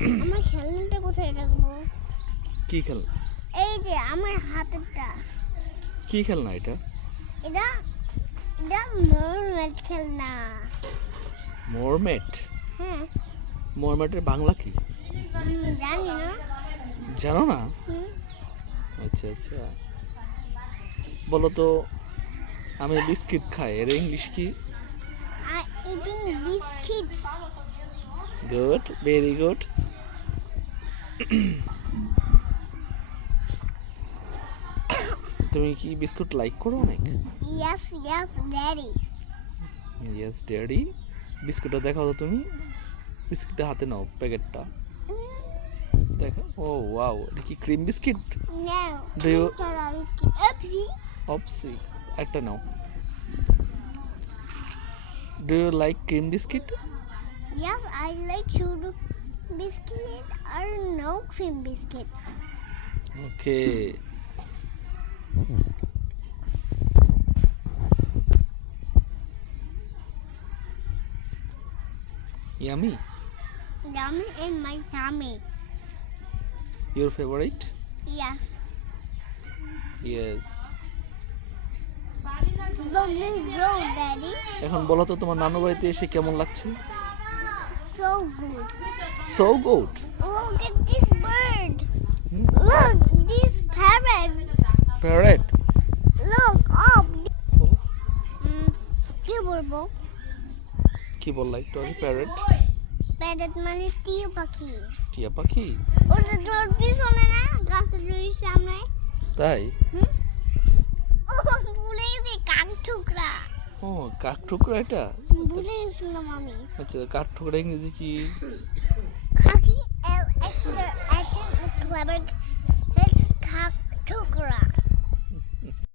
আমার খেলনাটা কোথায় রাখবো? কি খেলনা? এই যে আমার হাতেরটা। কি খেলনা এটা? এটা এটা মরমেট খেলনা। মরমেট? হ্যাঁ। মরমেটের বাংলা কি? জানি না। জানো না? আচ্ছা আচ্ছা, বলো তো। আমি বিস্কিট খাই, এর ইংলিশ কি? I eating biscuits. Good, very good. তুমি কি বিস্কুট লাইক করো অনেক? Yes, yes, daddy. Yes daddy. বিস্কুটটা দেখাও তো তুমি। বিস্কুটটা হাতে নাও, প্যাকেটটা দেখো। ও ওয়াও, এটা কি cream biscuit? No. Do you- Chocolate biscuit. Oopsie. Oopsie, একটা নাও। Do you like cream biscuit? Yes, I like sugar biscuit or no cream biscuits. Okay. Yummy. Yummy in my tummy. Your favourite? Yes. Yes. Lovely road, daddy. এখন বলো তো, তোমার নানু বাড়িতে এসে কেমন লাগছে? So good. So good. Look at this bird. Look, this parrot. Parrot? Look up. কি বলবো? কি বললা একটু আগে? প্যারেট? প্যারেট মানে টিয়া পাখি। টিয়া পাখি? ওটা তোর পিছনে না, গাছের রুইর সামনে। তাই? ও ভুলে গেছি, কাক ঠুকরা। ও, কাক ঠুকরা এটা? ভুলে গেছিলাম আমি। আচ্ছা, কাক ঠুকরা ইংরেজি কি?